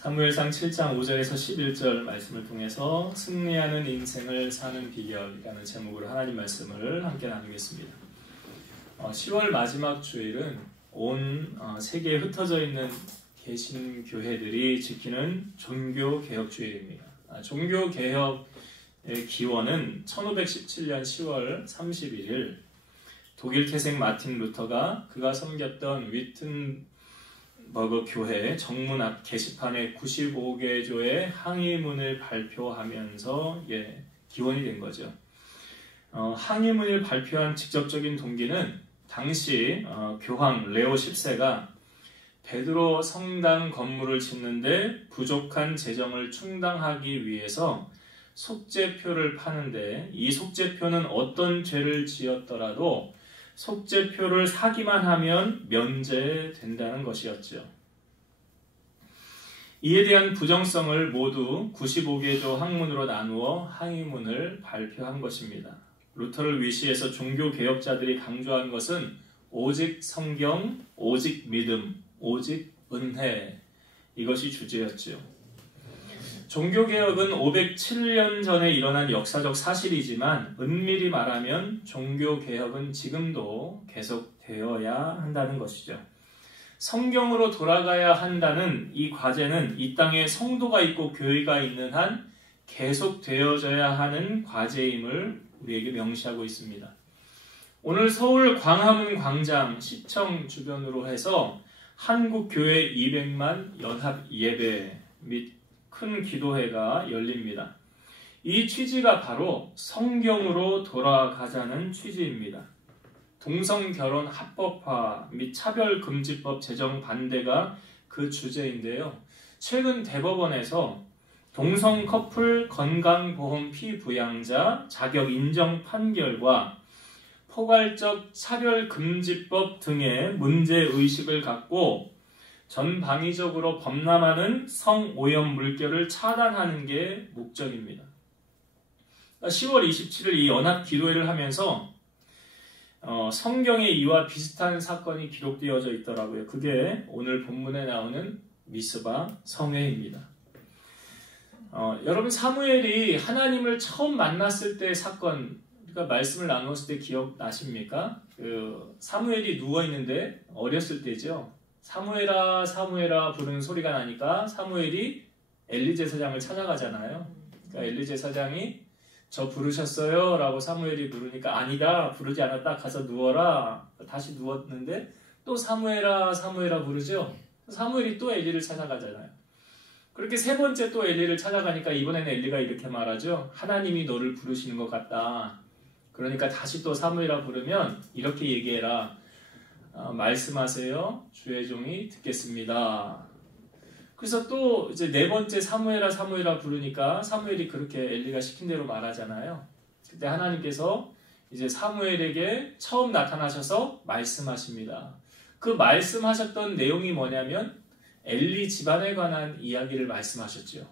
사무엘상 7장 5절에서 11절 말씀을 통해서 승리하는 인생을 사는 비결이라는 제목으로 하나님 말씀을 함께 나누겠습니다. 10월 마지막 주일은 온 세계에 흩어져 있는 개신교회들이 지키는 종교개혁주일입니다. 종교개혁의 기원은 1517년 10월 31일 독일 태생 마틴 루터가 그가 섬겼던 위튼버그 교회 정문 앞 게시판에 95개 조의 항의문을 발표하면서 기원이 된 거죠. 항의문을 발표한 직접적인 동기는 당시 교황 레오 10세가 베드로 성당 건물을 짓는데 부족한 재정을 충당하기 위해서 속죄표를 파는데 이 속죄표는 어떤 죄를 지었더라도 속죄표를 사기만 하면 면제된다는 것이었죠. 이에 대한 부정성을 모두 95개 조 학문으로 나누어 항의문을 발표한 것입니다. 루터를 위시해서 종교개혁자들이 강조한 것은 오직 성경, 오직 믿음, 오직 은혜, 이것이 주제였죠. 종교개혁은 507년 전에 일어난 역사적 사실이지만 은밀히 말하면 종교개혁은 지금도 계속되어야 한다는 것이죠. 성경으로 돌아가야 한다는 이 과제는 이 땅에 성도가 있고 교회가 있는 한 계속되어져야 하는 과제임을 우리에게 명시하고 있습니다. 오늘 서울 광화문 광장 시청 주변으로 해서 한국교회 200만 연합 예배 및 큰 기도회가 열립니다. 이 취지가 바로 성경으로 돌아가자는 취지입니다. 동성결혼 합법화 및 차별금지법 제정 반대가 그 주제인데요. 최근 대법원에서 동성 커플 건강보험 피부양자 자격 인정 판결과 포괄적 차별금지법 등의 문제의식을 갖고 전방위적으로 범람하는 성오염 물결을 차단하는 게 목적입니다. 10월 27일 이 연합 기도회를 하면서 성경에 이와 비슷한 사건이 기록되어져 있더라고요. 그게 오늘 본문에 나오는 미스바 성회입니다. 여러분 사무엘이 하나님을 처음 만났을 때 사건, 그러니까 말씀을 나누었을 때 기억나십니까? 사무엘이 누워있는데 어렸을 때죠. 사무엘아 사무엘아 부르는 소리가 나니까 사무엘이 엘리 제사장을 찾아가잖아요. 그러니까 엘리 제사장이 저 부르셨어요? 라고 사무엘이 부르니까 아니다, 부르지 않았다, 가서 누워라. 다시 누웠는데 또 사무엘아 사무엘아 부르죠. 사무엘이 또 엘리를 찾아가잖아요. 그렇게 세 번째 또 엘리를 찾아가니까 이번에는 엘리가 이렇게 말하죠. 하나님이 너를 부르시는 것 같다. 그러니까 다시 또 사무엘아 부르면 이렇게 얘기해라. 말씀하세요. 주의 종이 듣겠습니다. 그래서 또 이제 네 번째 사무엘아 사무엘아 부르니까 사무엘이 그렇게 엘리가 시킨 대로 말하잖아요. 그때 하나님께서 이제 사무엘에게 처음 나타나셔서 말씀하십니다. 그 말씀하셨던 내용이 뭐냐면 엘리 집안에 관한 이야기를 말씀하셨죠.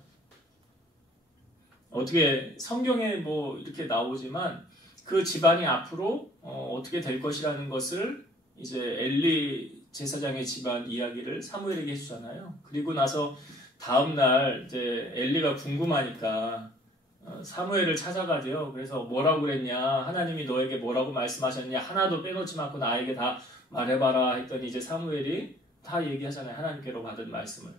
어떻게 성경에 뭐 이렇게 나오지만 그 집안이 앞으로 어떻게 될 것이라는 것을 이제 엘리 제사장의 집안 이야기를 사무엘에게 해주잖아요. 그리고 나서 다음날 이제 엘리가 궁금하니까 사무엘을 찾아가죠. 그래서 뭐라고 그랬냐, 하나님이 너에게 뭐라고 말씀하셨냐, 하나도 빼놓지 않고 나에게 다 말해봐라 했더니 이제 사무엘이 다 얘기하잖아요. 하나님께로 받은 말씀을.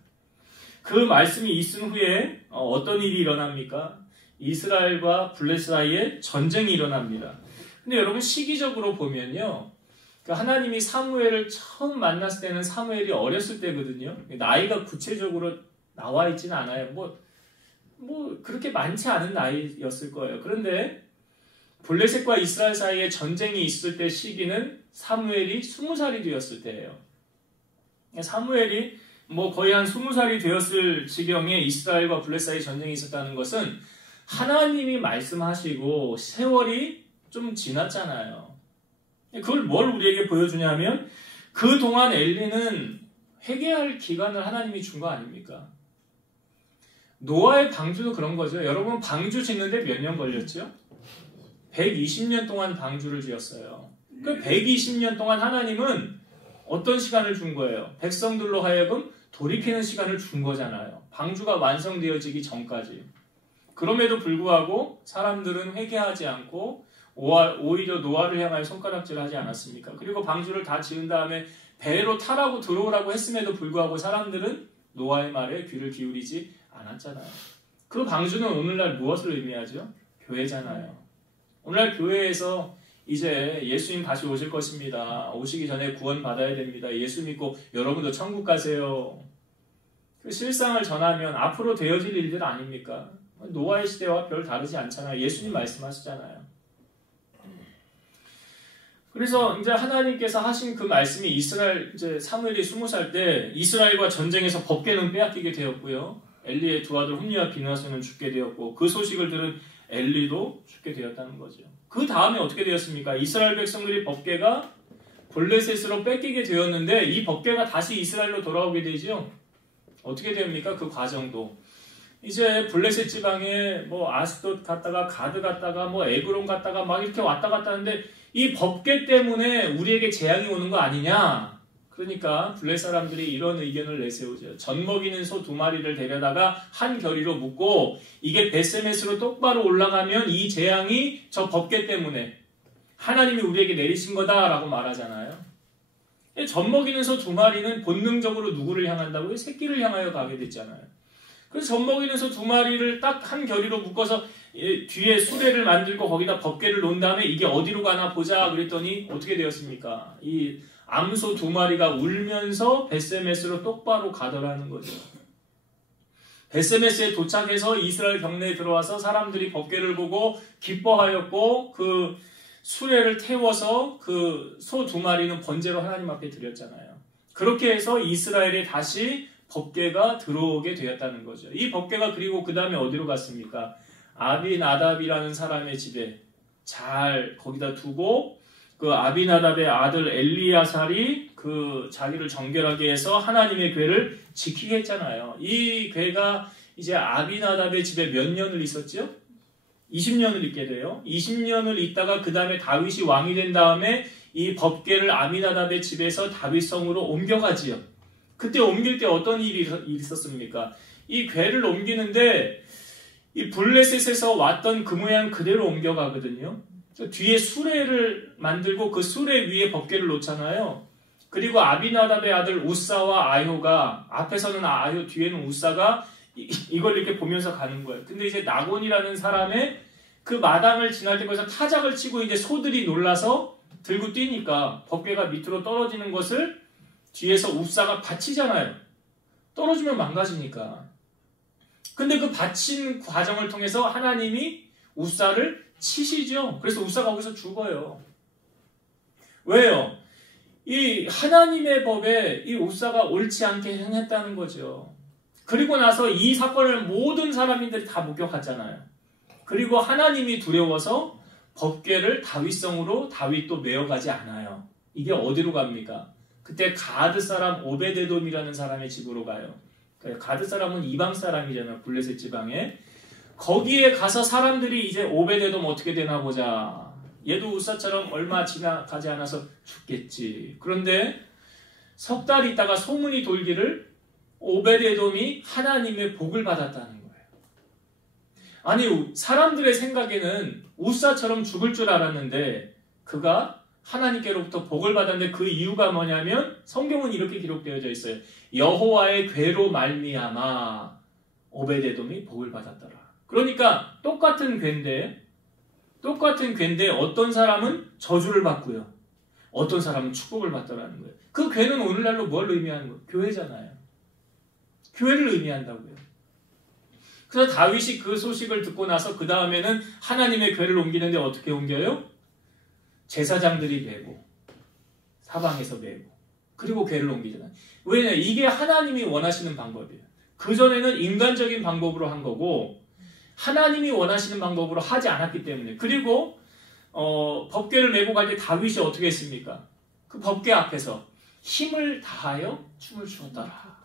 그 말씀이 있은 후에 어떤 일이 일어납니까? 이스라엘과 블레셋 사이에 전쟁이 일어납니다. 근데 여러분 시기적으로 보면요, 하나님이 사무엘을 처음 만났을 때는 사무엘이 어렸을 때거든요. 나이가 구체적으로 나와 있지는 않아요. 뭐 그렇게 많지 않은 나이였을 거예요. 그런데 블레셋과 이스라엘 사이에 전쟁이 있을 때 시기는 사무엘이 20살이 되었을 때예요. 사무엘이 뭐 거의 한 20살이 되었을 지경에 이스라엘과 블레셋 사이에 전쟁이 있었다는 것은 하나님이 말씀하시고 세월이 좀 지났잖아요. 그걸 뭘 우리에게 보여주냐면 그동안 엘리는 회개할 기간을 하나님이 준 거 아닙니까? 노아의 방주도 그런 거죠. 여러분 방주 짓는데 몇 년 걸렸죠? 120년 동안 방주를 지었어요. 그 120년 동안 하나님은 어떤 시간을 준 거예요? 백성들로 하여금 돌이키는 시간을 준 거잖아요. 방주가 완성되어지기 전까지. 그럼에도 불구하고 사람들은 회개하지 않고 오히려 노아를 향하여 손가락질하지 않았습니까? 그리고 방주를 다 지은 다음에 배로 타라고 들어오라고 했음에도 불구하고 사람들은 노아의 말에 귀를 기울이지 않았잖아요. 그 방주는 오늘날 무엇을 의미하죠? 교회잖아요. 오늘날 교회에서 이제 예수님 다시 오실 것입니다. 오시기 전에 구원 받아야 됩니다. 예수 믿고 여러분도 천국 가세요. 그 실상을 전하면 앞으로 되어질 일들 아닙니까? 노아의 시대와 별 다르지 않잖아요. 예수님 말씀하시잖아요. 그래서 이제 하나님께서 하신 그 말씀이 이스라엘, 이제 사무엘이 20살 때 이스라엘과 전쟁에서 법궤는 빼앗기게 되었고요. 엘리의 두 아들 홈리와 비나스는 죽게 되었고, 그 소식을 들은 엘리도 죽게 되었다는 거죠. 그 다음에 어떻게 되었습니까? 이스라엘 백성들이 법궤가 블레셋으로 뺏기게 되었는데, 이 법궤가 다시 이스라엘로 돌아오게 되죠. 어떻게 됩니까? 그 과정도. 이제 블레셋 지방에 뭐 아스돗 갔다가 가드 갔다가 뭐 에그론 갔다가 막 이렇게 왔다 갔다 하는데, 이 법궤 때문에 우리에게 재앙이 오는 거 아니냐? 그러니까 블레셋 사람들이 이런 의견을 내세우죠. 젖 먹이는 소 2마리를 데려다가 한 결의로 묶고, 이게 벳세메스로 똑바로 올라가면 이 재앙이 저 법궤 때문에 하나님이 우리에게 내리신 거다라고 말하잖아요. 젖 먹이는 소 2마리는 본능적으로 누구를 향한다고요? 새끼를 향하여 가게 됐잖아요. 그래서 젖 먹이는 소 2마리를 딱 한 결의로 묶어서 뒤에 수레를 만들고 거기다 법궤를 놓은 다음에 이게 어디로 가나 보자 그랬더니 어떻게 되었습니까? 이 암소 2마리가 울면서 벳세메스로 똑바로 가더라는 거죠. 벳세메스에 도착해서 이스라엘 경내에 들어와서 사람들이 법궤를 보고 기뻐하였고, 그 수레를 태워서 그 소 2마리는 번제로 하나님 앞에 드렸잖아요. 그렇게 해서 이스라엘에 다시 법궤가 들어오게 되었다는 거죠. 이 법궤가 그리고 그 다음에 어디로 갔습니까? 아비나답이라는 사람의 집에 잘 거기다 두고, 그 아비나답의 아들 엘리야살이 그 자기를 정결하게 해서 하나님의 궤를 지키게 했잖아요. 이 궤가 이제 아비나답의 집에 몇 년을 있었죠? 20년을 있게 돼요. 20년을 있다가 그 다음에 다윗이 왕이 된 다음에 이 법궤를 아비나답의 집에서 다윗성으로 옮겨가지요. 그때 옮길 때 어떤 일이 있었습니까? 이 궤를 옮기는데 이 블레셋에서 왔던 그 모양 그대로 옮겨가거든요. 뒤에 수레를 만들고 그 수레 위에 법궤를 놓잖아요. 그리고 아비나답의 아들 우사와 아효가, 앞에서는 아효, 뒤에는 우사가 이걸 이렇게 보면서 가는 거예요. 근데 이제 나곤이라는 사람의 그 마당을 지날 때 거기서 타작을 치고 이제 소들이 놀라서 들고 뛰니까 법궤가 밑으로 떨어지는 것을 뒤에서 우사가 받치잖아요. 떨어지면 망가지니까. 근데 그 받친 과정을 통해서 하나님이 우사를 치시죠. 그래서 우사가 거기서 죽어요. 왜요? 이 하나님의 법에 이 우사가 옳지 않게 행했다는 거죠. 그리고 나서 이 사건을 모든 사람들이 다 목격하잖아요. 그리고 하나님이 두려워서 법궤를 다윗성으로 다윗도 메어가지 않아요. 이게 어디로 갑니까? 그때 가드 사람 오베데돔이라는 사람의 집으로 가요. 가드 사람은 이방 사람이잖아요. 블레셋 지방에. 거기에 가서 사람들이 이제 오베데돔 어떻게 되나 보자. 얘도 우사처럼 얼마 지나가지 않아서 죽겠지. 그런데 석 달 있다가 소문이 돌기를 오베데돔이 하나님의 복을 받았다는 거예요. 아니, 사람들의 생각에는 우사처럼 죽을 줄 알았는데 그가 하나님께로부터 복을 받았는데 그 이유가 뭐냐면 성경은 이렇게 기록되어져 있어요. 여호와의 궤로 말미암아 오베데돔이 복을 받았더라. 그러니까 똑같은 궤인데 어떤 사람은 저주를 받고요. 어떤 사람은 축복을 받더라는 거예요. 그 궤는 오늘날로 뭘 의미하는 거예요? 교회잖아요. 교회를 의미한다고요. 그래서 다윗이 그 소식을 듣고 나서 그 다음에는 하나님의 궤를 옮기는데 어떻게 옮겨요? 제사장들이 메고 사방에서 메고 그리고 궤를 옮기잖아요. 왜냐? 이게 하나님이 원하시는 방법이에요. 그전에는 인간적인 방법으로 한 거고 하나님이 원하시는 방법으로 하지 않았기 때문에. 그리고 법궤를 메고 갈 때 다윗이 어떻게 했습니까? 그 법궤 앞에서 힘을 다하여 춤을 추었더라.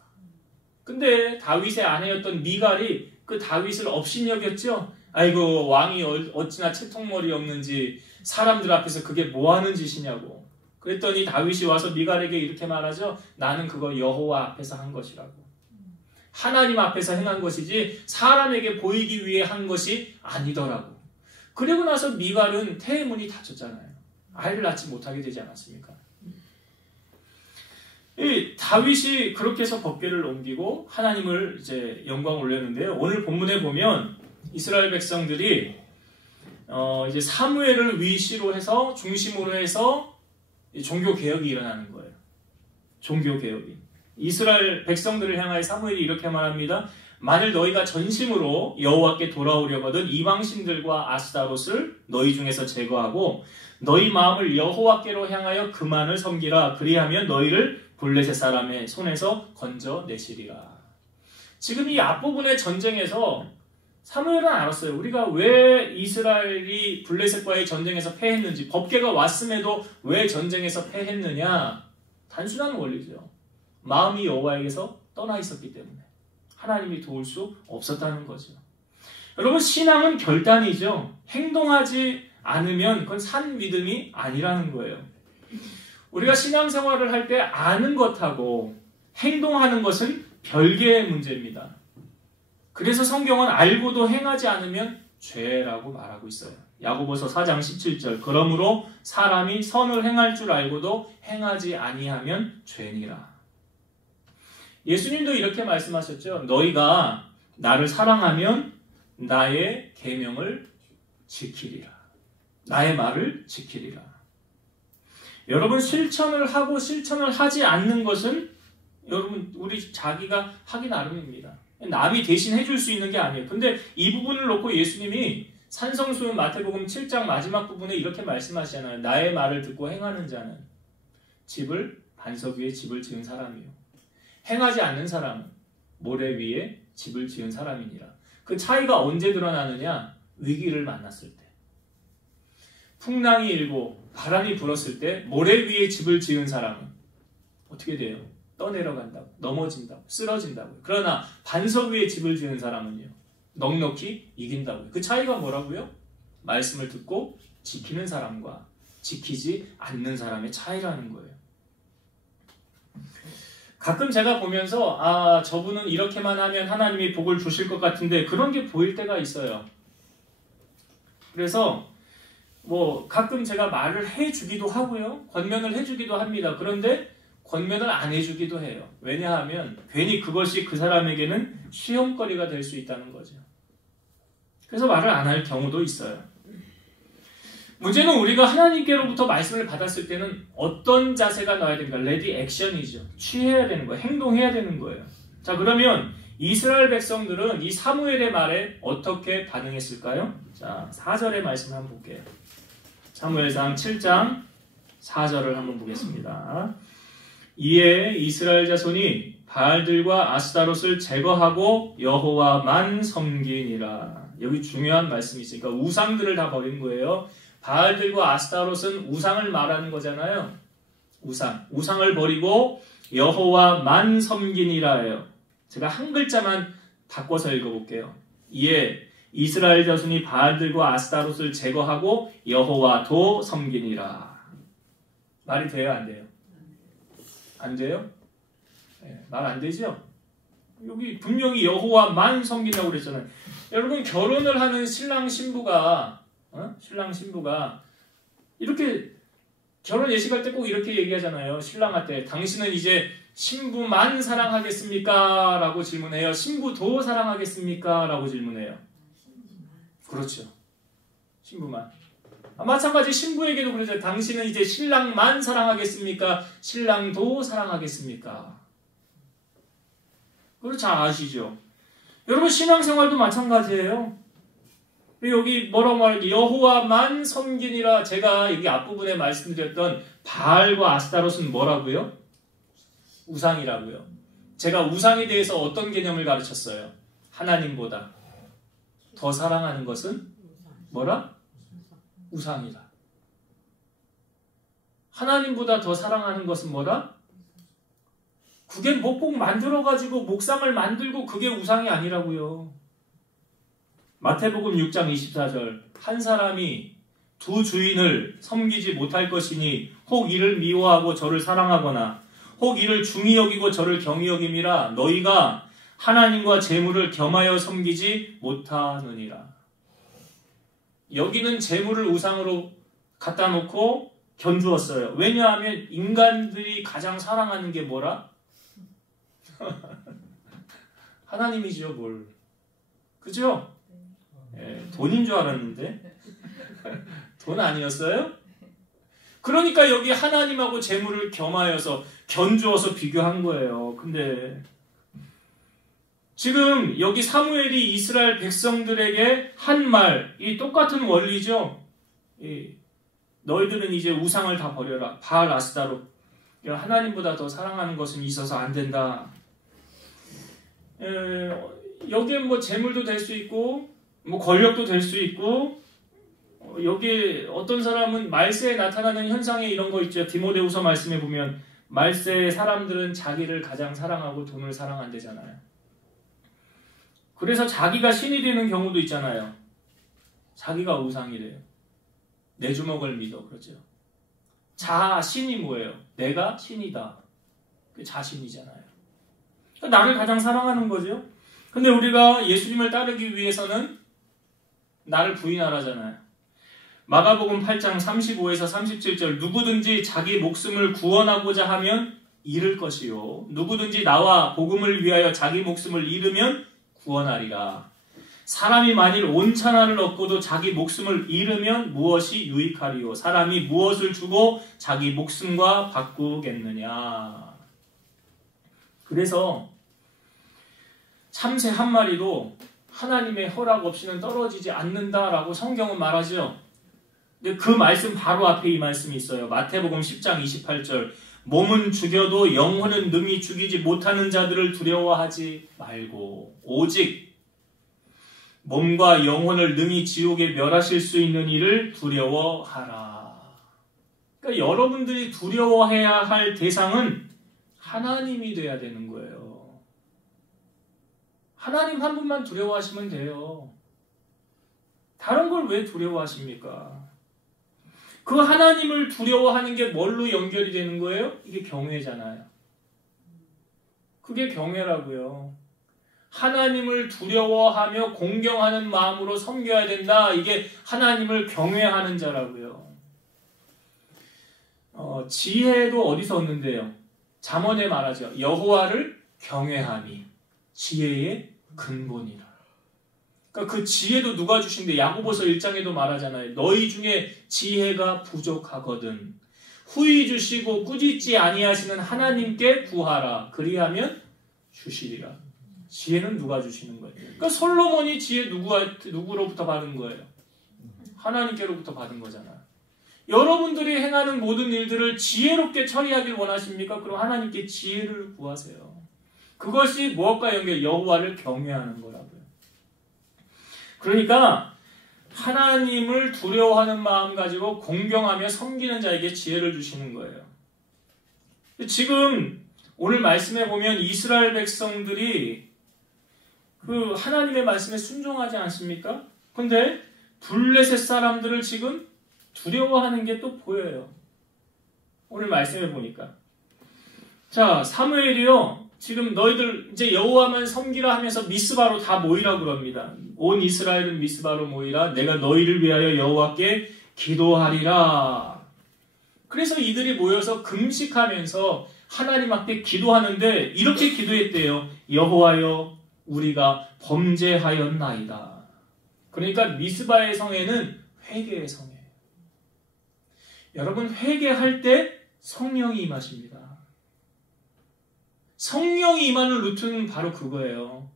근데 다윗의 아내였던 미갈이 그 다윗을 업신여겼죠. 아이고, 왕이 어찌나 채통머리 없는지 사람들 앞에서 그게 뭐하는 짓이냐고. 그랬더니 다윗이 와서 미갈에게 이렇게 말하죠. 나는 그거 여호와 앞에서 한 것이라고. 하나님 앞에서 행한 것이지 사람에게 보이기 위해 한 것이 아니더라고. 그리고 나서 미갈은 태의 문이 닫혔잖아요. 아이를 낳지 못하게 되지 않았습니까? 이 다윗이 그렇게 해서 법궤를 옮기고 하나님을 이제 영광 올렸는데요. 오늘 본문에 보면 이스라엘 백성들이 이제 사무엘을 위시로 해서 중심으로 해서 종교 개혁이 일어나는 거예요. 종교 개혁이. 이스라엘 백성들을 향하여 사무엘이 이렇게 말합니다. 만일 너희가 전심으로 여호와께 돌아오려거든 이방신들과 아스타롯을 너희 중에서 제거하고 너희 마음을 여호와께로 향하여 그만을 섬기라. 그리하면 너희를 블레셋 사람의 손에서 건져내시리라. 지금 이 앞부분의 전쟁에서 사무엘은 알았어요. 우리가 왜 이스라엘이 블레셋과의 전쟁에서 패했는지, 법궤가 왔음에도 왜 전쟁에서 패했느냐. 단순한 원리죠. 마음이 여호와에게서 떠나 있었기 때문에 하나님이 도울 수 없었다는 거죠. 여러분, 신앙은 결단이죠. 행동하지 않으면 그건 산 믿음이 아니라는 거예요. 우리가 신앙생활을 할 때 아는 것하고 행동하는 것은 별개의 문제입니다. 그래서 성경은 알고도 행하지 않으면 죄라고 말하고 있어요. 야고보서 4장 17절 그러므로 사람이 선을 행할 줄 알고도 행하지 아니하면 죄니라. 예수님도 이렇게 말씀하셨죠. 너희가 나를 사랑하면 나의 계명을 지키리라. 나의 말을 지키리라. 여러분, 실천을 하고 실천을 하지 않는 것은 여러분 우리 자기가 하기 나름입니다. 남이 대신 해줄 수 있는 게 아니에요. 근데 이 부분을 놓고 예수님이 산성수훈 마태복음 7장 마지막 부분에 이렇게 말씀하시잖아요. 나의 말을 듣고 행하는 자는 반석 위에 집을 지은 사람이요. 행하지 않는 사람은 모래 위에 집을 지은 사람이니라. 그 차이가 언제 드러나느냐? 위기를 만났을 때. 풍랑이 일고 바람이 불었을 때 모래 위에 집을 지은 사람은 어떻게 돼요? 떠내려간다고, 넘어진다고, 쓰러진다고요. 그러나 반석 위에 집을 지은 사람은요, 넉넉히 이긴다고요. 그 차이가 뭐라고요? 말씀을 듣고 지키는 사람과 지키지 않는 사람의 차이라는 거예요. 가끔 제가 보면서 저분은 이렇게만 하면 하나님이 복을 주실 것 같은데 그런 게 보일 때가 있어요. 그래서 가끔 제가 말을 해주기도 하고요. 권면을 해주기도 합니다. 그런데 권면을 안 해주기도 해요. 왜냐하면 괜히 그것이 그 사람에게는 시험거리가 될 수 있다는 거죠. 그래서 말을 안 할 경우도 있어요. 문제는 우리가 하나님께로부터 말씀을 받았을 때는 어떤 자세가 나와야 됩니까? 레디 액션이죠. 취해야 되는 거예요. 행동해야 되는 거예요. 자, 그러면 이스라엘 백성들은 이 사무엘의 말에 어떻게 반응했을까요? 자, 4절의 말씀을 한번 볼게요. 사무엘상 7장 4절을 한번 보겠습니다. 이에 이스라엘 자손이 바알들과 아스타롯을 제거하고 여호와만 섬기니라. 여기 중요한 말씀이 있으니까 우상들을 다 버린 거예요. 바알들과 아스타롯은 우상을 말하는 거잖아요. 우상을 버리고 여호와만 섬기니라예요. 제가 한 글자만 바꿔서 읽어볼게요. 이에 이스라엘 자손이 바알들과 아스타롯을 제거하고 여호와도 섬기니라. 말이 돼요, 안 돼요? 안 돼요? 네, 말 안 되죠? 여기 분명히 여호와만 섬긴다고 그랬잖아요. 여러분, 결혼을 하는 신랑 신부가 이렇게 결혼 예식할 때 꼭 이렇게 얘기하잖아요. 신랑한테 당신은 이제 신부만 사랑하겠습니까? 라고 질문해요. 신부도 사랑하겠습니까? 라고 질문해요. 그렇죠. 신부만. 마찬가지 신부에게도 그러죠. 당신은 이제 신랑만 사랑하겠습니까? 신랑도 사랑하겠습니까? 그걸 잘 아시죠? 여러분, 신앙생활도 마찬가지예요. 여기 뭐라고 말할지 여호와만 섬기니라. 제가 여기 앞부분에 말씀드렸던 바알과 아스타롯은 뭐라고요? 우상이라고요. 제가 우상에 대해서 어떤 개념을 가르쳤어요? 하나님보다 더 사랑하는 것은 뭐라? 우상이다. 하나님보다 더 사랑하는 것은 뭐라? 그게 꼭 만들어가지고 목상을 만들고 그게 우상이 아니라고요. 마태복음 6장 24절 한 사람이 두 주인을 섬기지 못할 것이니 혹 이를 미워하고 저를 사랑하거나 혹 이를 중히 여기고 저를 경히 여김이라. 너희가 하나님과 재물을 겸하여 섬기지 못하느니라. 여기는 재물을 우상으로 갖다 놓고 견주었어요. 왜냐하면 인간들이 가장 사랑하는 게 뭐라? 하나님이죠, 뭘. 그죠? 예, 돈인 줄 알았는데 돈 아니었어요? 그러니까 여기 하나님하고 재물을 겸하여서 견주어서 비교한 거예요. 근데 지금 여기 사무엘이 이스라엘 백성들에게 한 말, 이 똑같은 원리죠. 너희들은 이제 우상을 다 버려라. 바알 아스타롯. 하나님보다 더 사랑하는 것은 있어서 안 된다. 여기에 뭐 재물도 될 수 있고 뭐 권력도 될 수 있고 여기 어떤 사람은 말세에 나타나는 현상에 이런 거 있죠. 디모데후서 말씀에 보면 말세의 사람들은 자기를 가장 사랑하고 돈을 사랑한대잖아요. 그래서 자기가 신이 되는 경우도 있잖아요. 자기가 우상이래요. 내 주먹을 믿어. 그렇죠. 자신이 뭐예요? 내가 신이다. 그 자신이잖아요. 그러니까 나를 가장 사랑하는 거죠. 근데 우리가 예수님을 따르기 위해서는 나를 부인하라잖아요. 마가복음 8장 35에서 37절 누구든지 자기 목숨을 구원하고자 하면 잃을 것이요. 누구든지 나와 복음을 위하여 자기 목숨을 잃으면 구원하리라. 사람이 만일 온 천하를 얻고도 자기 목숨을 잃으면 무엇이 유익하리요? 사람이 무엇을 주고 자기 목숨과 바꾸겠느냐. 그래서 참새 한 마리도 하나님의 허락 없이는 떨어지지 않는다라고 성경은 말하죠. 근데 그 말씀 바로 앞에 이 말씀이 있어요. 마태복음 10장 28절 몸은 죽여도 영혼은 능히 죽이지 못하는 자들을 두려워하지 말고 오직 몸과 영혼을 능히 지옥에 멸하실 수 있는 이를 두려워하라. 그러니까 여러분들이 두려워해야 할 대상은 하나님이 돼야 되는 거예요. 하나님 한 분만 두려워하시면 돼요. 다른 걸 왜 두려워하십니까? 그 하나님을 두려워하는 게 뭘로 연결이 되는 거예요? 이게 경외잖아요. 그게 경외라고요. 하나님을 두려워하며 공경하는 마음으로 섬겨야 된다. 이게 하나님을 경외하는 자라고요. 지혜도 어디서 얻는데요? 잠언에 말하죠. 여호와를 경외함이 지혜의 근본이라. 그러니까 그 지혜도 누가 주신데 야고보서 1장에도 말하잖아요. 너희 중에 지혜가 부족하거든 후히 주시고 꾸짖지 아니하시는 하나님께 구하라. 그리하면 주시리라. 지혜는 누가 주시는 거예요? 그러니까 솔로몬이 지혜 누구로부터 받은 거예요? 하나님께로부터 받은 거잖아요. 여러분들이 행하는 모든 일들을 지혜롭게 처리하길 원하십니까? 그럼 하나님께 지혜를 구하세요. 그것이 무엇과 연결? 여호와를 경외하는 거라고요. 그러니까 하나님을 두려워하는 마음 가지고 공경하며 섬기는 자에게 지혜를 주시는 거예요. 지금 오늘 말씀에 보면 이스라엘 백성들이 그 하나님의 말씀에 순종하지 않습니까? 근데 블레셋 사람들을 지금 두려워하는 게 또 보여요. 오늘 말씀에 보니까. 자, 사무엘이요. 지금 너희들 이제 여호와만 섬기라 하면서 미스바로 다 모이라고 그럽니다. 온 이스라엘은 미스바로 모이라. 내가 너희를 위하여 여호와께 기도하리라. 그래서 이들이 모여서 금식하면서 하나님 앞에 기도하는데 이렇게 기도했대요. 여호와여 우리가 범죄하였나이다. 그러니까 미스바의 성회는 회개의 성회예요. 여러분 회개할 때 성령이 임하십니다. 성령이 임하는 루트는 바로 그거예요.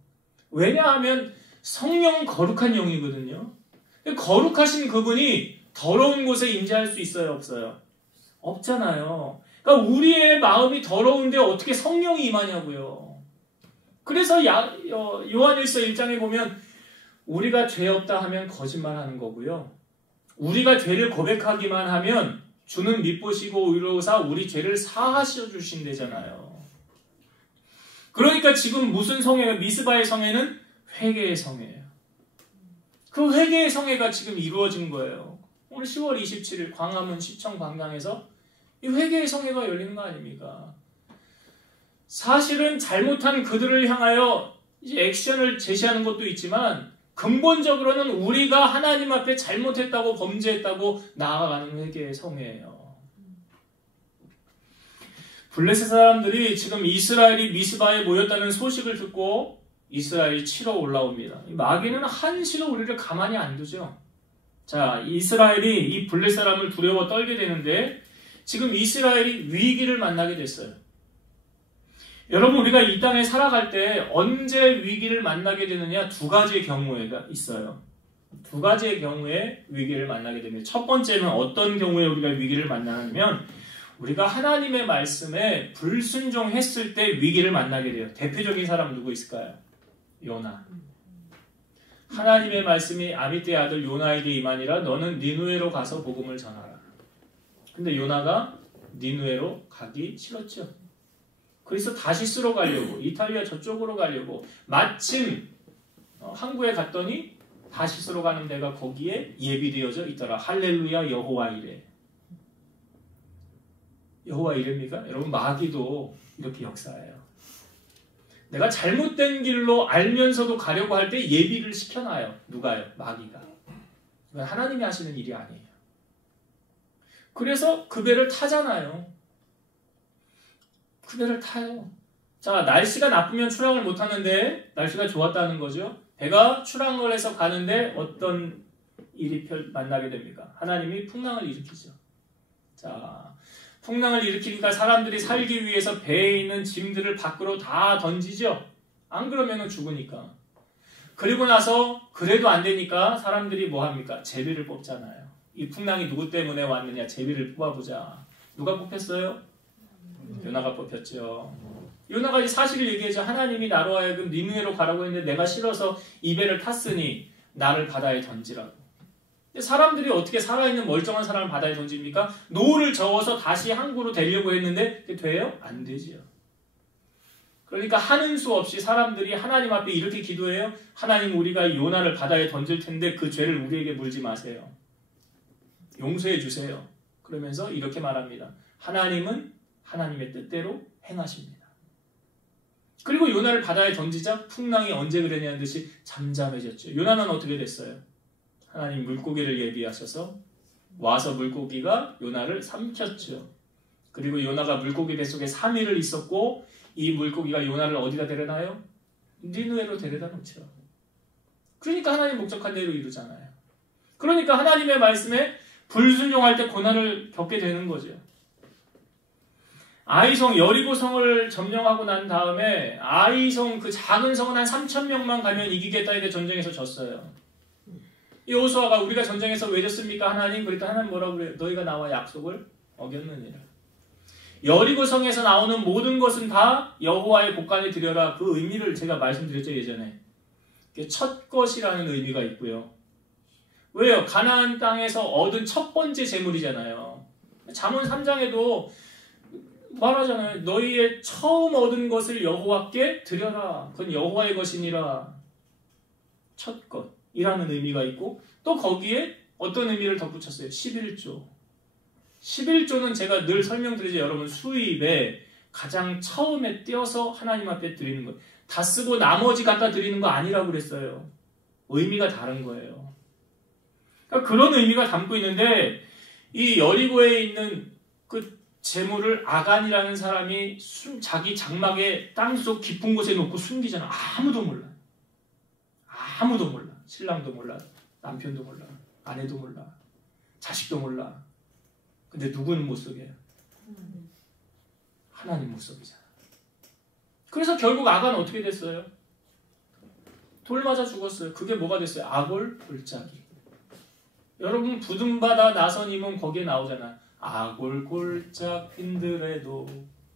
왜냐하면 성령은 거룩한 영이거든요. 거룩하신 그분이 더러운 곳에 임재할 수 있어요? 없어요? 없잖아요. 그러니까 우리의 마음이 더러운데 어떻게 성령이 임하냐고요. 그래서 요한일서 1장에 보면 우리가 죄 없다 하면 거짓말하는 거고요. 우리가 죄를 고백하기만 하면 주는 미쁘시고 의로우사 우리 죄를 사하셔 주신대잖아요. 그러니까 지금 무슨 성회예요? 미스바의 성회는 회개의 성회예요. 그 회개의 성회가 지금 이루어진 거예요. 오늘 10월 27일 광화문 시청 광장에서 이 회개의 성회가 열리는 거 아닙니까? 사실은 잘못한 그들을 향하여 이제 액션을 제시하는 것도 있지만 근본적으로는 우리가 하나님 앞에 잘못했다고 범죄했다고 나아가는 회개의 성회예요. 블레셋 사람들이 지금 이스라엘이 미스바에 모였다는 소식을 듣고 이스라엘이 치러 올라옵니다. 마귀는 한시도 우리를 가만히 안 두죠. 자, 이스라엘이 이 블레셋 사람을 두려워 떨게 되는데 지금 이스라엘이 위기를 만나게 됐어요. 여러분, 우리가 이 땅에 살아갈 때 언제 위기를 만나게 되느냐? 두 가지의 경우가 있어요. 두 가지의 경우에 위기를 만나게 됩니다. 첫 번째는 어떤 경우에 우리가 위기를 만나냐면 우리가 하나님의 말씀에 불순종했을 때 위기를 만나게 돼요. 대표적인 사람 누구 있을까요? 요나. 하나님의 말씀이 아미떼의 아들 요나에게 임하니라 너는 니누에로 가서 복음을 전하라. 근데 요나가 니누에로 가기 싫었죠. 그래서 다시스로 가려고, 이탈리아 저쪽으로 가려고 마침 항구에 갔더니 다시스로 가는 데가 거기에 예비되어져 있더라. 할렐루야 여호와 이레. 여호와 이레입니까? 여러분, 마귀도 이렇게 역사해요. 내가 잘못된 길로 알면서도 가려고 할 때 예비를 시켜놔요. 누가요? 마귀가. 이건 하나님이 하시는 일이 아니에요. 그래서 그 배를 타잖아요. 그 배를 타요. 자, 날씨가 나쁘면 출항을 못하는데 날씨가 좋았다는 거죠. 배가 출항을 해서 가는데 어떤 일이 만나게 됩니까? 하나님이 풍랑을 일으키죠. 자, 풍랑을 일으키니까 사람들이 살기 위해서 배에 있는 짐들을 밖으로 다 던지죠. 안 그러면 죽으니까. 그리고 나서 그래도 안 되니까 사람들이 뭐 합니까? 제비를 뽑잖아요. 이 풍랑이 누구 때문에 왔느냐? 제비를 뽑아보자. 누가 뽑혔어요? 요나가 뽑혔죠. 요나가 이 사실을 얘기하죠. 하나님이 나로 하여금 니누에로 가라고 했는데 내가 싫어서 이 배를 탔으니 나를 바다에 던지라고. 사람들이 어떻게 살아있는 멀쩡한 사람을 바다에 던집니까? 노를 저어서 다시 항구로 데리려고 했는데 그게 돼요? 안 되지요. 그러니까 하는 수 없이 사람들이 하나님 앞에 이렇게 기도해요. 하나님, 우리가 요나를 바다에 던질 텐데 그 죄를 우리에게 물지 마세요. 용서해 주세요. 그러면서 이렇게 말합니다. 하나님은 하나님의 뜻대로 행하십니다. 그리고 요나를 바다에 던지자 풍랑이 언제 그랬냐는 듯이 잠잠해졌죠. 요나는 어떻게 됐어요? 하나님 물고기를 예비하셔서 와서 물고기가 요나를 삼켰죠. 그리고 요나가 물고기 뱃속에 3일을 있었고 이 물고기가 요나를 어디다 데려다요? 니누에로 데려다 놓죠. 그러니까 하나님 목적한 대로 이루잖아요. 그러니까 하나님의 말씀에 불순종할 때 고난을 겪게 되는 거죠. 아이성 여리고성을 점령하고 난 다음에 아이성 그 작은 성은 한 3,000명만 가면 이기겠다 해서 전쟁에서 졌어요. 여호수아가 우리가 전쟁에서 왜 졌습니까? 하나님. 그랬더니 하나님 뭐라고 그래요? 너희가 나와 약속을 어겼느니라. 여리고성에서 나오는 모든 것은 다 여호와의 곳간에 드려라. 그 의미를 제가 말씀드렸죠, 예전에. 첫 것이라는 의미가 있고요. 왜요? 가나안 땅에서 얻은 첫 번째 재물이잖아요. 잠언 3장에도 말하잖아요. 너희의 처음 얻은 것을 여호와께 드려라. 그건 여호와의 것이니라. 첫 것이라는 의미가 있고 또 거기에 어떤 의미를 덧붙였어요? 11조. 11조는 제가 늘 설명드리죠. 여러분, 수입에 가장 처음에 떼어서 하나님 앞에 드리는 것. 다 쓰고 나머지 갖다 드리는 거 아니라고 그랬어요. 의미가 다른 거예요. 그러니까 그런 의미가 담고 있는데 이 여리고에 있는 그 재물을 아간이라는 사람이 자기 장막의 땅속 깊은 곳에 놓고 숨기잖아. 아무도 몰라. 아무도 몰라. 신랑도 몰라. 남편도 몰라. 아내도 몰라. 자식도 몰라. 근데 누구는 못 속여요? 하나님 못 속이잖아. 그래서 결국 아간은 어떻게 됐어요? 돌 맞아 죽었어요. 그게 뭐가 됐어요? 아골 골짜기. 여러분, 부둥바다 나선임은 거기에 나오잖아. 아골 골짝 힘들에도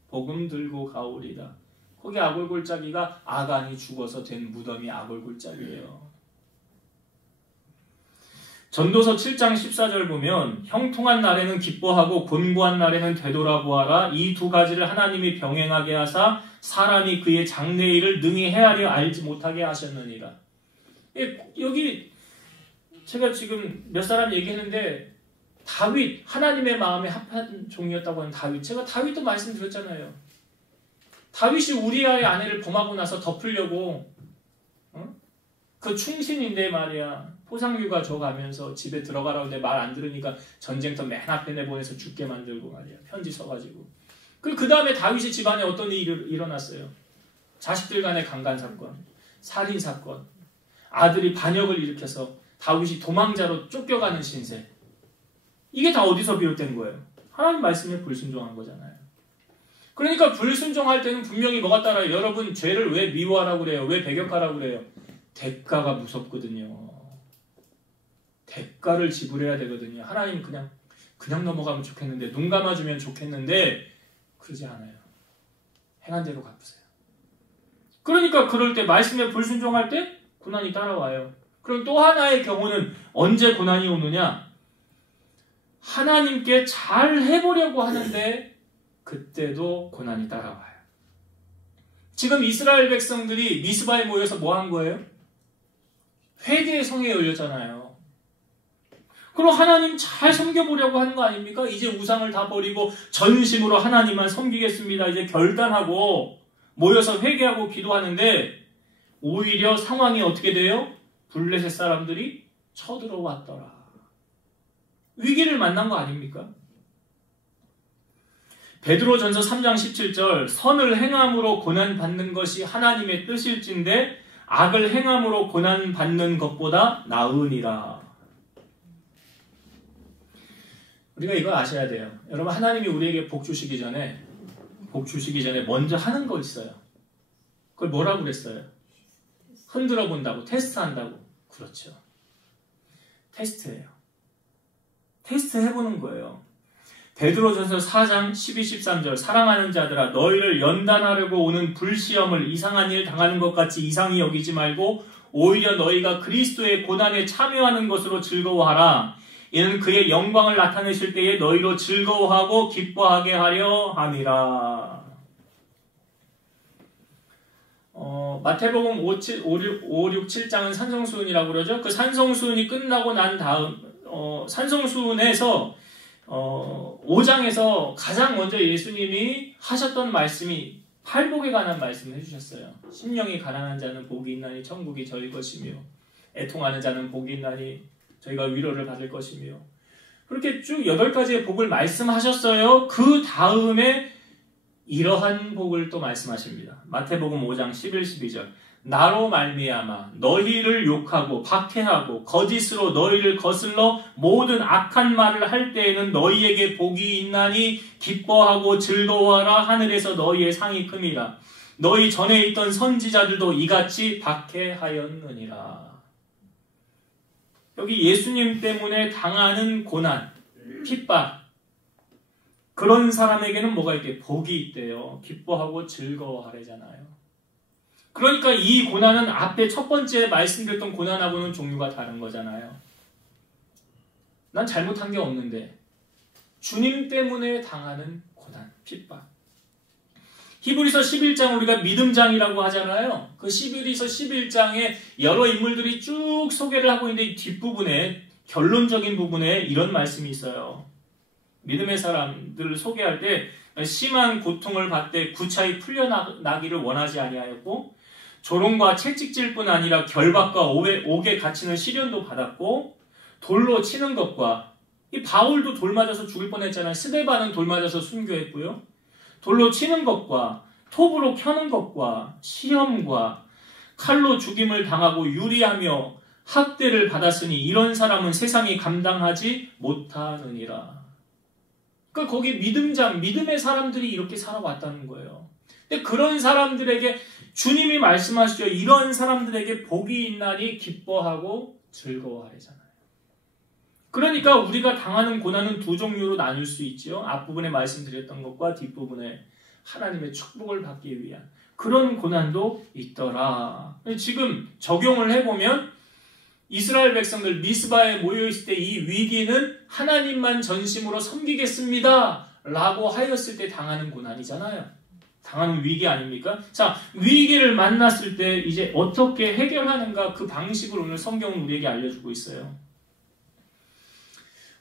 복음 들고 가오리다. 거기 아골 골짜기가 아간이 죽어서 된 무덤이 아골 골짜기예요. 전도서 7장 14절 보면 형통한 날에는 기뻐하고 곤고한 날에는 되돌아보아라. 이 두 가지를 하나님이 병행하게 하사 사람이 그의 장래일을 능히 헤아려 알지 못하게 하셨느니라. 여기 제가 지금 몇 사람 얘기했는데 다윗, 하나님의 마음에 합한 종이었다고 하는 다윗. 제가 다윗도 말씀드렸잖아요. 다윗이 우리아의 아내를 범하고 나서 덮으려고 그 충신인데 말이야. 포상휴가 줘가면서 집에 들어가라는데 말 안 들으니까 전쟁터 맨 앞에 내보내서 죽게 만들고 말이야. 편지 써가지고. 그 다음에 다윗의 집안에 어떤 일이 일어났어요. 자식들 간의 강간사건, 살인사건, 아들이 반역을 일으켜서 다윗이 도망자로 쫓겨가는 신세. 이게 다 어디서 비롯된 거예요? 하나님 말씀에 불순종한 거잖아요. 그러니까 불순종할 때는 분명히 뭐가 따라요? 여러분 죄를 왜 미워하라고 그래요? 왜 배격하라고 그래요? 대가가 무섭거든요. 대가를 지불해야 되거든요. 하나님 그냥 넘어가면 좋겠는데, 눈 감아주면 좋겠는데 그러지 않아요. 행한 대로 갚으세요. 그러니까 그럴 때 말씀에 불순종할 때 고난이 따라와요. 그럼 또 하나의 경우는 언제 고난이 오느냐? 하나님께 잘 해보려고 하는데 그때도 고난이 따라와요. 지금 이스라엘 백성들이 미스바에 모여서 뭐 한 거예요? 회개의 성에 열렸잖아요. 그럼 하나님 잘 섬겨보려고 하는 거 아닙니까? 이제 우상을 다 버리고 전심으로 하나님만 섬기겠습니다. 이제 결단하고 모여서 회개하고 기도하는데 오히려 상황이 어떻게 돼요? 블레셋 사람들이 쳐들어왔더라. 위기를 만난 거 아닙니까? 베드로전서 3장 17절 선을 행함으로 고난받는 것이 하나님의 뜻일진데 악을 행함으로 고난받는 것보다 나으니라. 우리가 이거 아셔야 돼요. 여러분 하나님이 우리에게 복 주시기 전에 먼저 하는 거 있어요. 그걸 뭐라고 그랬어요? 흔들어 본다고, 테스트한다고. 그렇죠. 테스트예요. 테스트 해보는 거예요. 베드로전서 4장 12, 13절 사랑하는 자들아 너희를 연단하려고 오는 불시험을 이상한 일 당하는 것 같이 이상히 여기지 말고 오히려 너희가 그리스도의 고난에 참여하는 것으로 즐거워하라. 이는 그의 영광을 나타내실 때에 너희로 즐거워하고 기뻐하게 하려 함이라. 마태복음 5, 6, 7장은 산성수훈이라고 그러죠. 그 산성수훈이 끝나고 난 다음 산성수훈에서 5장에서 가장 먼저 예수님이 하셨던 말씀이 팔복에 관한 말씀을 해주셨어요. 심령이 가난한 자는 복이 있나니 천국이 저희 것이며 애통하는 자는 복이 있나니 저희가 위로를 받을 것이며 그렇게 쭉 8가지의 복을 말씀하셨어요. 그 다음에 이러한 복을 또 말씀하십니다. 마태복음 5장 11, 12절 나로 말미암아 너희를 욕하고 박해하고 거짓으로 너희를 거슬러 모든 악한 말을 할 때에는 너희에게 복이 있나니 기뻐하고 즐거워하라. 하늘에서 너희의 상이 큼이라. 너희 전에 있던 선지자들도 이같이 박해하였느니라. 여기 예수님 때문에 당하는 고난, 핍박, 그런 사람에게는 뭐가 있대요? 복이 있대요. 기뻐하고 즐거워하래잖아요. 그러니까 이 고난은 앞에 첫 번째 말씀드렸던 고난하고는 종류가 다른 거잖아요. 난 잘못한 게 없는데 주님 때문에 당하는 고난, 핍박. 히브리서 11장 우리가 믿음장이라고 하잖아요. 그 히브리서 11장에 여러 인물들이 쭉 소개를 하고 있는데 이 뒷부분에 결론적인 부분에 이런 말씀이 있어요. 믿음의 사람들을 소개할 때 심한 고통을 받되 구차히 풀려나기를 원하지 아니하였고 조롱과 채찍질뿐 아니라 결박과 옥에 갇히는 시련도 받았고 돌로 치는 것과 이 바울도 돌 맞아서 죽을 뻔했잖아요. 스데반은 돌 맞아서 순교했고요. 돌로 치는 것과 톱으로 켜는 것과 시험과 칼로 죽임을 당하고 유리하며 학대를 받았으니 이런 사람은 세상이 감당하지 못하느니라. 그러니까 거기 믿음의 사람들이 이렇게 살아왔다는 거예요. 근데 그런 사람들에게 주님이 말씀하시죠. 이런 사람들에게 복이 있나니 기뻐하고 즐거워하래잖아요. 그러니까 우리가 당하는 고난은 두 종류로 나눌 수 있죠. 앞부분에 말씀드렸던 것과 뒷부분에 하나님의 축복을 받기 위한 그런 고난도 있더라. 지금 적용을 해보면 이스라엘 백성들 미스바에 모여있을 때 이 위기는 하나님만 전심으로 섬기겠습니다 라고 하였을 때 당하는 고난이잖아요. 당하는 위기 아닙니까? 자, 위기를 만났을 때 이제 어떻게 해결하는가 그 방식을 오늘 성경은 우리에게 알려주고 있어요.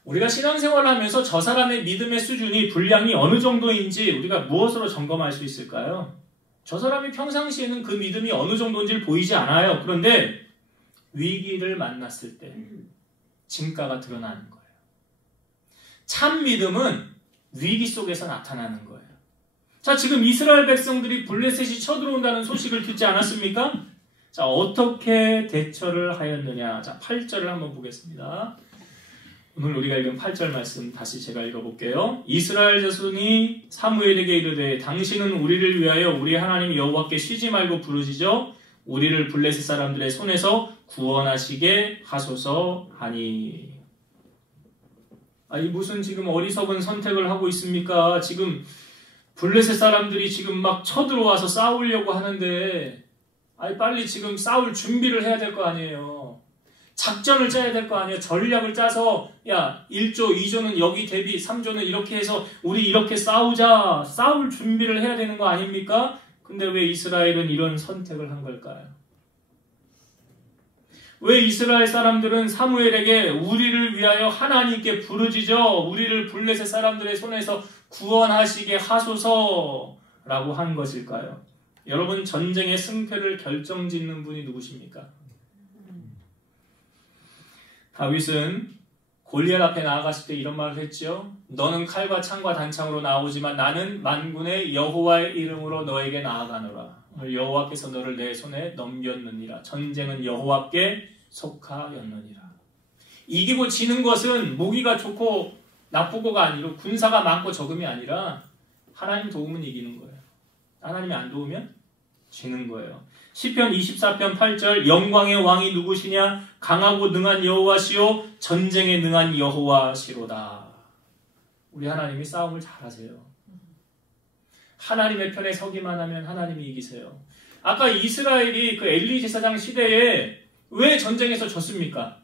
우리가 신앙생활을 하면서 저 사람의 믿음의 수준이 분량이 어느 정도인지 우리가 무엇으로 점검할 수 있을까요? 저 사람이 평상시에는 그 믿음이 어느 정도인지 보이지 않아요. 그런데 위기를 만났을 때 진가가 드러나는 거예요. 참 믿음은 위기 속에서 나타나는 거예요. 자, 지금 이스라엘 백성들이 블레셋이 쳐들어온다는 소식을 듣지 않았습니까? 자, 어떻게 대처를 하였느냐. 자, 8절을 한번 보겠습니다. 오늘 우리가 읽은 8절 말씀 다시 제가 읽어볼게요. 이스라엘 자손이 사무엘에게 이르되 당신은 우리를 위하여 우리 하나님 여호와께 쉬지 말고 부르짖어 우리를 블레셋 사람들의 손에서 구원하시게 하소서 하니. 이 무슨 지금 어리석은 선택을 하고 있습니까? 지금 블레셋 사람들이 지금 막 쳐들어와서 싸우려고 하는데 빨리 지금 싸울 준비를 해야 될 거 아니에요. 작전을 짜야 될 거 아니에요. 전략을 짜서 1조, 2조는 여기 대비 3조는 이렇게 해서 우리 이렇게 싸우자. 싸울 준비를 해야 되는 거 아닙니까? 근데 왜 이스라엘은 이런 선택을 한 걸까요? 왜 이스라엘 사람들은 사무엘에게 우리를 위하여 하나님께 부르짖어 우리를 블레셋 사람들의 손에서 구원하시게 하소서라고 한 것일까요? 여러분, 전쟁의 승패를 결정짓는 분이 누구십니까? 다윗은 골리앗 앞에 나아갔을 때 이런 말을 했죠. 너는 칼과 창과 단창으로 나오지만 나는 만군의 여호와의 이름으로 너에게 나아가노라. 오늘 여호와께서 너를 내 손에 넘겼느니라. 전쟁은 여호와께 속하였느니라. 이기고 지는 것은 무기가 좋고 나쁘고가 아니라 군사가 많고 적음이 아니라 하나님 도우면 이기는 거예요. 하나님이 안 도우면 지는 거예요. 시편 24편 8절 영광의 왕이 누구시냐? 강하고 능한 여호와시요 전쟁에 능한 여호와시로다. 우리 하나님이 싸움을 잘하세요. 하나님의 편에 서기만 하면 하나님이 이기세요. 아까 이스라엘이 그 엘리 제사장 시대에 왜 전쟁에서 졌습니까?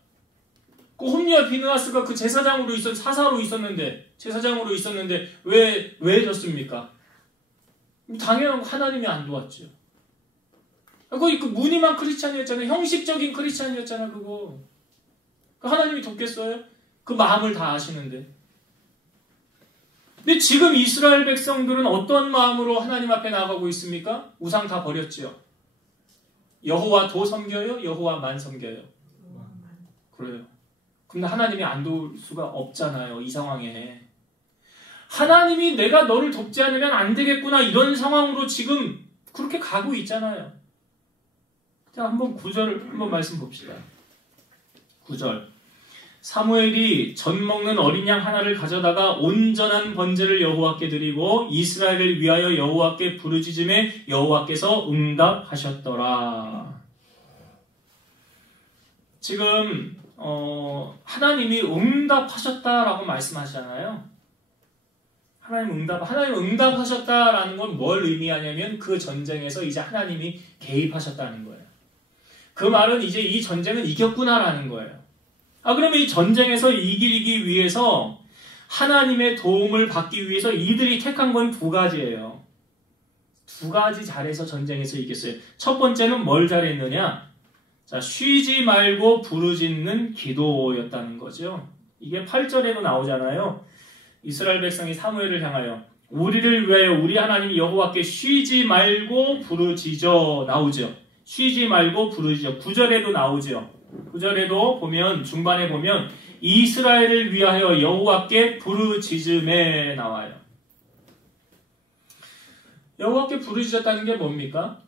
그 홈리와 비느하스가 그 제사장으로 제사장으로 있었는데 왜 졌습니까? 당연한 하나님이 안 도왔죠. 거의 그 무늬만 크리스찬이었잖아요. 형식적인 크리스찬이었잖아, 그거. 하나님이 돕겠어요? 그 마음을 다 아시는데. 근데 지금 이스라엘 백성들은 어떤 마음으로 하나님 앞에 나가고 있습니까? 우상 다 버렸지요. 여호와 도 섬겨요? 여호와만 섬겨요? 그래요. 근데 하나님이 안 도울 수가 없잖아요, 이 상황에. 하나님이 내가 너를 돕지 않으면 안 되겠구나, 이런 상황으로 지금 그렇게 가고 있잖아요. 자, 한번 9절 한번 말씀 봅시다. 9절. 사무엘이 젖 먹는 어린 양 하나를 가져다가 온전한 번제를 여호와께 드리고 이스라엘을 위하여 여호와께 부르짖음에 여호와께서 응답하셨더라. 지금 하나님이 응답하셨다라고 말씀하시잖아요. 하나님 응답하셨다라는 건 뭘 의미하냐면 그 전쟁에서 이제 하나님이 개입하셨다는 거예요. 그 말은 이제 이 전쟁은 이겼구나라는 거예요. 그러면 이 전쟁에서 이기기 위해서 하나님의 도움을 받기 위해서 이들이 택한 건 두 가지예요. 두 가지 잘해서 전쟁에서 이겼어요. 첫 번째는 뭘 잘했느냐? 자, 쉬지 말고 부르짖는 기도였다는 거죠. 이게 8절에도 나오잖아요. 이스라엘 백성이 사무엘을 향하여 우리를 위하여 우리 하나님 여호와께 쉬지 말고 부르짖어 나오죠. 쉬지 말고 부르짖어. 9절에도 나오죠. 9절에도 보면 중반에 보면 이스라엘을 위하여 여호와께 부르짖음에 나와요. 여호와께 부르짖었다는 게 뭡니까?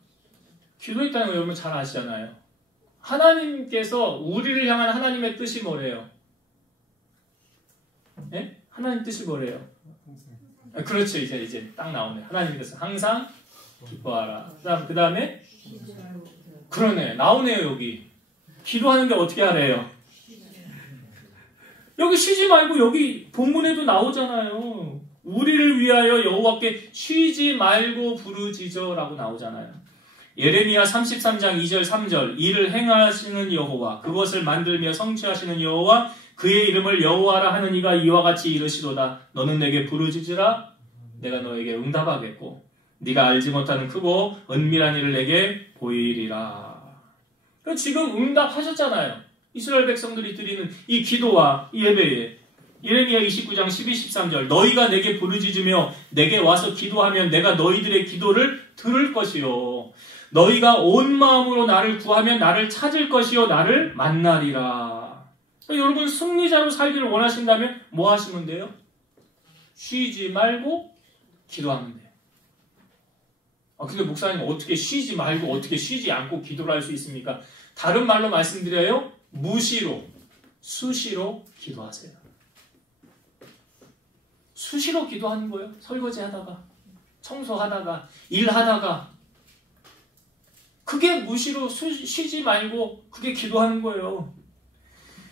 기도했다는 거 여러분 잘 아시잖아요. 하나님께서 우리를 향한 하나님의 뜻이 뭐래요? 네? 하나님 뜻이 뭐래요? 그렇죠. 이제 딱 나오네. 하나님께서 항상 기뻐하라. 그 다음에 그러네. 나오네요. 여기. 기도하는 게 어떻게 하래요? 여기 쉬지 말고 여기 본문에도 나오잖아요. 우리를 위하여 여호와께 쉬지 말고 부르짖어라고 나오잖아요. 예레미야 33장 2절 3절 이를 행하시는 여호와 그것을 만들며 성취하시는 여호와 그의 이름을 여호와라 하는 이가 이와 같이 이르시도다. 너는 내게 부르짖으라 내가 너에게 응답하겠고 네가 알지 못하는 크고 은밀한 일을 내게 보이리라. 지금 응답하셨잖아요. 이스라엘 백성들이 드리는 이 기도와 이 예배에 예레미야 29장 12, 13절 너희가 내게 부르짖으며 내게 와서 기도하면 내가 너희들의 기도를 들을 것이요. 너희가 온 마음으로 나를 구하면 나를 찾을 것이요 나를 만나리라. 여러분 승리자로 살기를 원하신다면 뭐 하시면 돼요? 쉬지 말고 기도하면 돼요. 근데 목사님 어떻게 쉬지 말고 어떻게 쉬지 않고 기도를 할 수 있습니까? 다른 말로 말씀드려요. 무시로, 수시로 기도하세요. 수시로 기도하는 거예요. 설거지하다가, 청소하다가, 일하다가. 그게 무시로 쉬지 말고 그게 기도하는 거예요.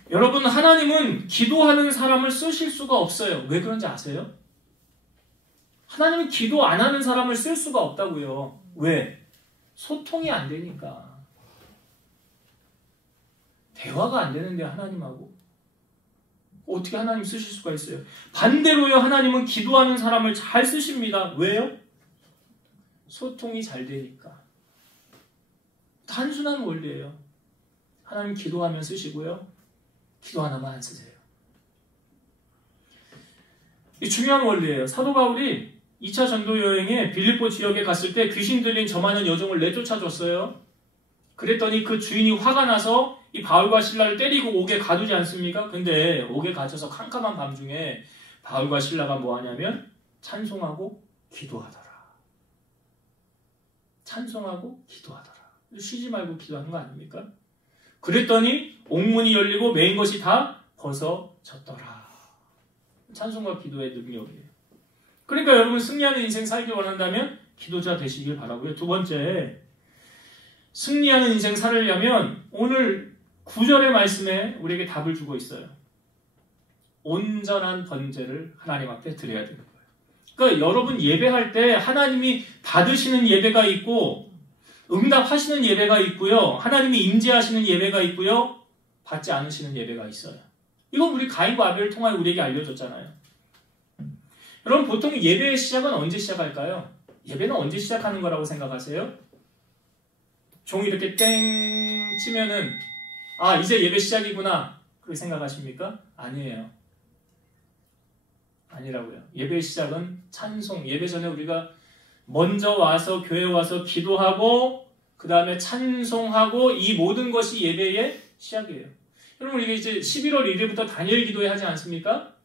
여러분 하나님은 기도하는 사람을 쓰실 수가 없어요. 왜 그런지 아세요? 하나님은 기도 안 하는 사람을 쓸 수가 없다고요. 왜? 소통이 안 되니까. 대화가 안 되는데 하나님하고. 어떻게 하나님 쓰실 수가 있어요? 반대로요. 하나님은 기도하는 사람을 잘 쓰십니다. 왜요? 소통이 잘 되니까. 단순한 원리예요. 하나님 기도하면 쓰시고요. 기도 하나만 안 쓰세요. 이 중요한 원리예요. 사도 바울이 2차 전도 여행에 빌립보 지역에 갔을 때 귀신 들린 저 많은 여종을 내쫓아줬어요. 그랬더니 그 주인이 화가 나서 이 바울과 실라를 때리고 옥에 가두지 않습니까? 근데 옥에 갇혀서 캄캄한 밤중에 바울과 실라가 뭐 하냐면 찬송하고 기도하더라. 찬송하고 기도하더라. 쉬지 말고 기도하는 거 아닙니까? 그랬더니 옥문이 열리고 메인 것이 다 벗어졌더라. 찬송과 기도의 능력이에요. 그러니까 여러분 승리하는 인생 살기 원한다면 기도자 되시길 바라고요. 두 번째, 승리하는 인생 살으려면 오늘 9절의 말씀에 우리에게 답을 주고 있어요. 온전한 번제를 하나님 앞에 드려야 되는 거예요. 그러니까 여러분 예배할 때 하나님이 받으시는 예배가 있고 응답하시는 예배가 있고요. 하나님이 임재하시는 예배가 있고요. 받지 않으시는 예배가 있어요. 이건 우리 가인과 아벨을 통하여 우리에게 알려줬잖아요. 여러분 보통 예배의 시작은 언제 시작할까요? 예배는 언제 시작하는 거라고 생각하세요? 종이 이렇게 땡 치면은 이제 예배 시작이구나 그렇게 생각하십니까? 아니에요. 아니라고요. 예배의 시작은 찬송. 예배 전에 우리가 먼저 와서 교회 와서 기도하고 그 다음에 찬송하고 이 모든 것이 예배의 시작이에요. 여러분 이게 이제 11월 1일부터 다니엘 기도회 하지 않습니까?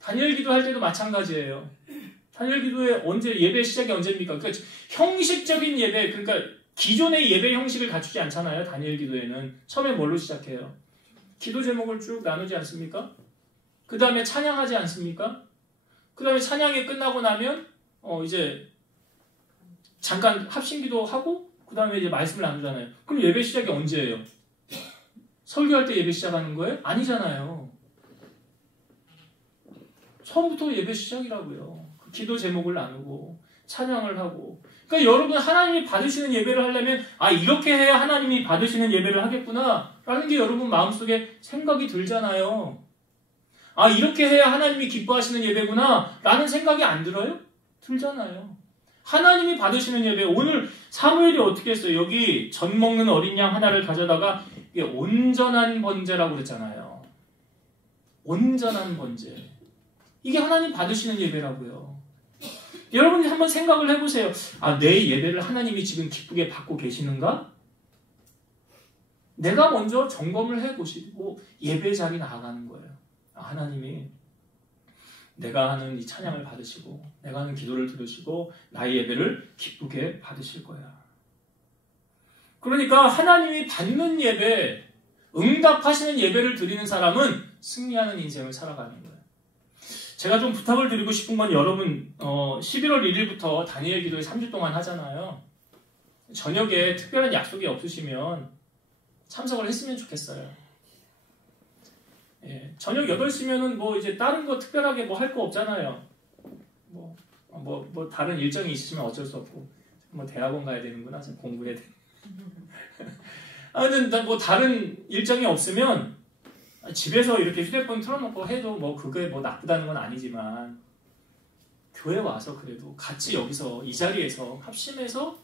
다니엘 기도할 때도 마찬가지예요. 다니엘 기도회 예배 시작이 언제입니까? 그러니까 형식적인 예배, 그러니까 기존의 예배 형식을 갖추지 않잖아요. 다니엘 기도회는 처음에 뭘로 시작해요? 기도 제목을 쭉 나누지 않습니까? 그 다음에 찬양하지 않습니까? 그 다음에 찬양이 끝나고 나면 이제 잠깐 합심기도 하고 그 다음에 이제 말씀을 나누잖아요. 그럼 예배 시작이 언제예요? 설교할 때 예배 시작하는 거예요? 아니잖아요. 처음부터 예배 시작이라고요. 기도 제목을 나누고 찬양을 하고. 그러니까 여러분 하나님이 받으시는 예배를 하려면 이렇게 해야 하나님이 받으시는 예배를 하겠구나 라는 게 여러분 마음속에 생각이 들잖아요. 이렇게 해야 하나님이 기뻐하시는 예배구나 라는 생각이 안 들어요? 들잖아요. 하나님이 받으시는 예배. 오늘 사무엘이 어떻게 했어요? 여기 젖 먹는 어린 양 하나를 가져다가 이게 온전한 번제라고 그랬잖아요. 온전한 번제. 이게 하나님 받으시는 예배라고요. 여러분이 한번 생각을 해보세요. 내 예배를 하나님이 지금 기쁘게 받고 계시는가? 내가 먼저 점검을 해보시고 예배 자리 나아가는 거예요. 하나님이 내가 하는 이 찬양을 받으시고 내가 하는 기도를 들으시고 나의 예배를 기쁘게 받으실 거야. 그러니까 하나님이 받는 예배, 응답하시는 예배를 드리는 사람은 승리하는 인생을 살아가는 거예요. 제가 좀 부탁을 드리고 싶은 건 여러분 11월 1일부터 다니엘 기도회 3주 동안 하잖아요. 저녁에 특별한 약속이 없으시면 참석을 했으면 좋겠어요. 저녁 8시면은 뭐 이제 다른 거 특별하게 뭐 할 거 없잖아요. 뭐 다른 일정이 있으시면 어쩔 수 없고 뭐 대학원 가야 되는구나. 공부해야 돼. 근데 뭐 다른 일정이 없으면 집에서 이렇게 휴대폰 틀어놓고 해도 뭐 그게 뭐 나쁘다는 건 아니지만 교회 와서 그래도 같이 여기서 이 자리에서 합심해서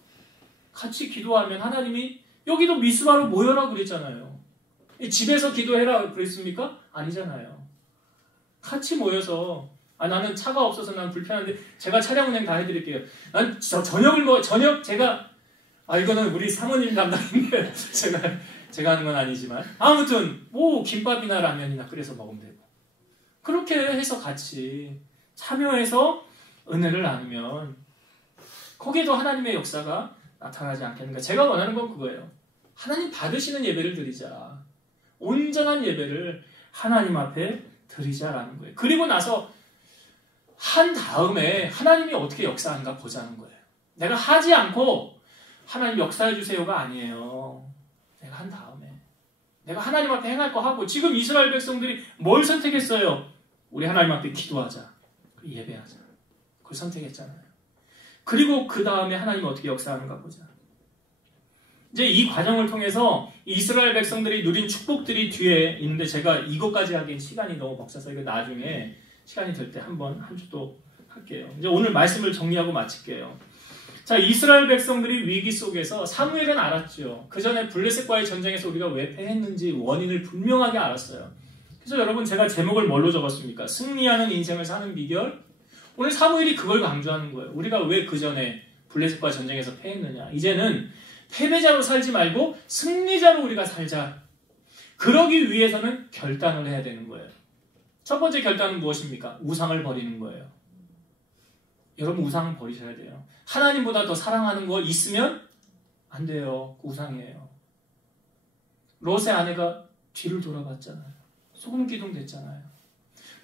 같이 기도하면 하나님이 여기도 미스바로 모여라 그랬잖아요. 집에서 기도해라 그랬습니까? 아니잖아요. 같이 모여서 나는 차가 없어서 난 불편한데 제가 차량 운행 다 해드릴게요. 난 저녁 제가 이거는 우리 사모님 담당인데 제가 하는 건 아니지만 아무튼 뭐 김밥이나 라면이나 끓여서 먹으면 되고 그렇게 해서 같이 참여해서 은혜를 나누면 거기에도 하나님의 역사가 나타나지 않겠는가. 제가 원하는 건 그거예요. 하나님 받으시는 예배를 드리자. 온전한 예배를 하나님 앞에 드리자라는 거예요. 그리고 나서 한 다음에 하나님이 어떻게 역사하는가 보자는 거예요. 내가 하지 않고 하나님 역사해 주세요가 아니에요. 내가 한 다음에 내가 하나님 앞에 행할 거 하고 지금 이스라엘 백성들이 뭘 선택했어요? 우리 하나님 앞에 기도하자. 예배하자. 그걸 선택했잖아요. 그리고 그 다음에 하나님이 어떻게 역사하는가 보자. 이제 이 과정을 통해서 이스라엘 백성들이 누린 축복들이 뒤에 있는데 제가 이것까지 하기엔 시간이 너무 벅차서 이거 나중에 시간이 될 때 한 주 또 할게요. 이제 오늘 말씀을 정리하고 마칠게요. 자, 이스라엘 백성들이 위기 속에서 사무엘은 알았죠. 그 전에 블레셋과의 전쟁에서 우리가 왜 패했는지 원인을 분명하게 알았어요. 그래서 여러분 제가 제목을 뭘로 적었습니까? 승리하는 인생을 사는 비결? 오늘 사무엘이 그걸 강조하는 거예요. 우리가 왜 그 전에 블레셋과 전쟁에서 패했느냐. 이제는 패배자로 살지 말고 승리자로 우리가 살자. 그러기 위해서는 결단을 해야 되는 거예요. 첫 번째 결단은 무엇입니까? 우상을 버리는 거예요. 여러분 우상을 버리셔야 돼요. 하나님보다 더 사랑하는 거 있으면 안 돼요. 그 우상이에요. 롯의 아내가 뒤를 돌아봤잖아요. 소금 기둥 됐잖아요.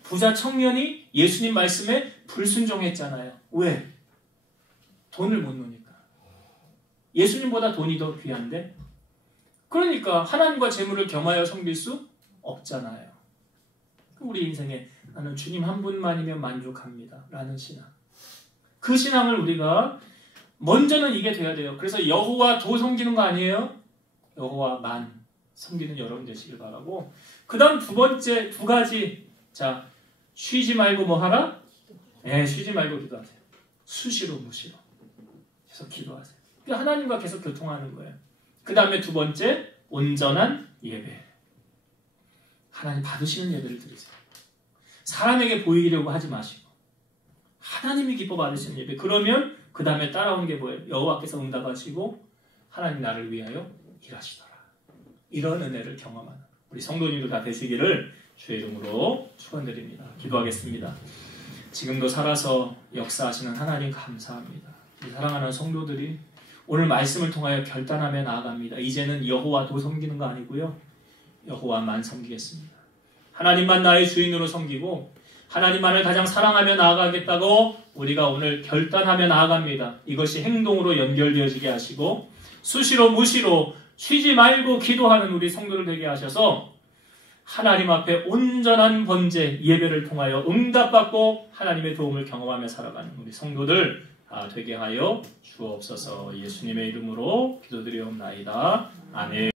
부자 청년이 예수님 말씀에 불순종했잖아요. 왜? 돈을 못 노니까. 예수님보다 돈이 더 귀한데? 그러니까 하나님과 재물을 겸하여 섬길 수 없잖아요. 우리 인생에 나는 주님 한 분만이면 만족합니다. 라는 신앙. 그 신앙을 우리가 먼저는 이게 돼야 돼요. 그래서 여호와 도 섬기는 거 아니에요? 여호와만 섬기는 여러분 되시길 바라고. 그 다음 두 번째 두 가지. 자, 쉬지 말고 뭐 하라? 네, 쉬지 말고 기도하세요. 수시로 무시로 계속 기도하세요. 하나님과 계속 교통하는 거예요. 그 다음에 두 번째 온전한 예배. 하나님 받으시는 예배를 드리세요. 사람에게 보이려고 하지 마시고 하나님이 기뻐 받으시는 예배. 그러면 그 다음에 따라오는 게 뭐예요? 여호와께서 응답하시고 하나님 나를 위하여 일하시더라. 이런 은혜를 경험하는 우리 성도님도 다 되시기를 주의 이름으로 축원드립니다. 기도하겠습니다. 지금도 살아서 역사하시는 하나님 감사합니다. 우리 사랑하는 성도들이 오늘 말씀을 통하여 결단하며 나아갑니다. 이제는 여호와도 섬기는 거 아니고요. 여호와만 섬기겠습니다. 하나님만 나의 주인으로 섬기고 하나님만을 가장 사랑하며 나아가겠다고 우리가 오늘 결단하며 나아갑니다. 이것이 행동으로 연결되어지게 하시고 수시로 무시로 쉬지 말고 기도하는 우리 성도들 되게 하셔서 하나님 앞에 온전한 번제 예배를 통하여 응답받고 하나님의 도움을 경험하며 살아가는 우리 성도들 되게 하여 주옵소서. 예수님의 이름으로 기도드리옵나이다. 아멘.